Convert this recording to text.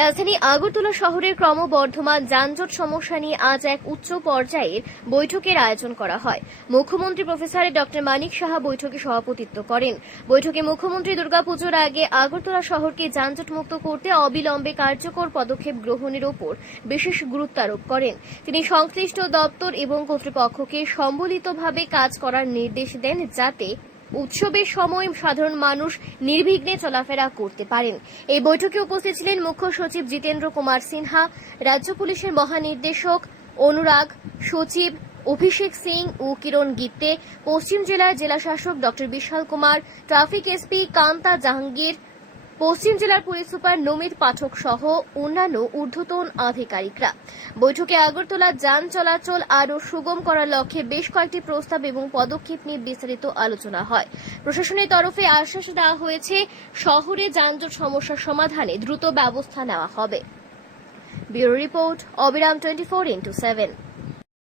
রাজধানী আগরতলা শহরের ক্রমবর্ধমান যানজট সমস্যা নিয়ে আজ এক উচ্চ পর্যায়ের বৈঠকের আয়োজন করা হয়। মুখ্যমন্ত্রী প্রফেসর ডক্টর মানিক সাহা বৈঠকে সভাপতিত্ব করেন। বৈঠকে মুখ্যমন্ত্রী দুর্গাপুজোর আগে আগরতলা শহরকে যানজট মুক্ত করতে অবিলম্বে কার্যকর পদক্ষেপ গ্রহণের ওপর বিশেষ গুরুত্ব আরোপ করেন। তিনি সংশ্লিষ্ট দপ্তর এবং কর্তৃপক্ষকে সম্মিলিতভাবে কাজ করার নির্দেশ দেন, যাতে উৎসবের সময় সাধারণ মানুষ নির্বিঘ্নে চলাফেরা করতে পারেন। এই বৈঠকে উপস্থিত ছিলেন মুখ্য সচিব জিতেন্দ্র কুমার সিনহা, রাজ্য পুলিশের মহানির্দেশক অনুরাগ, সচিব অভিষেক সিং ও কিরণ গিত্তে, পশ্চিম জেলার জেলাশাসক ডক্টর বিশাল কুমার, ট্রাফিক এসপি কান্তা জাহাঙ্গীর, পশ্চিম জেলার পুলিশ সুপার নমিত পাঠক সহ অন্যান্য ঊর্ধ্বতন আধিকারিকরা। বৈঠকে আগরতলা যান চলাচল আরও সুগম করার লক্ষ্যে বেশ কয়েকটি প্রস্তাব এবং পদক্ষেপ নিয়ে বিস্তারিত আলোচনা হয়। প্রশাসনের তরফে আশ্বাস দেওয়া হয়েছে, শহরে যানজট সমস্যার সমাধানে দ্রুত ব্যবস্থা নেওয়া হবে। ব্যুরো রিপোর্ট, অবিরাম 24x7।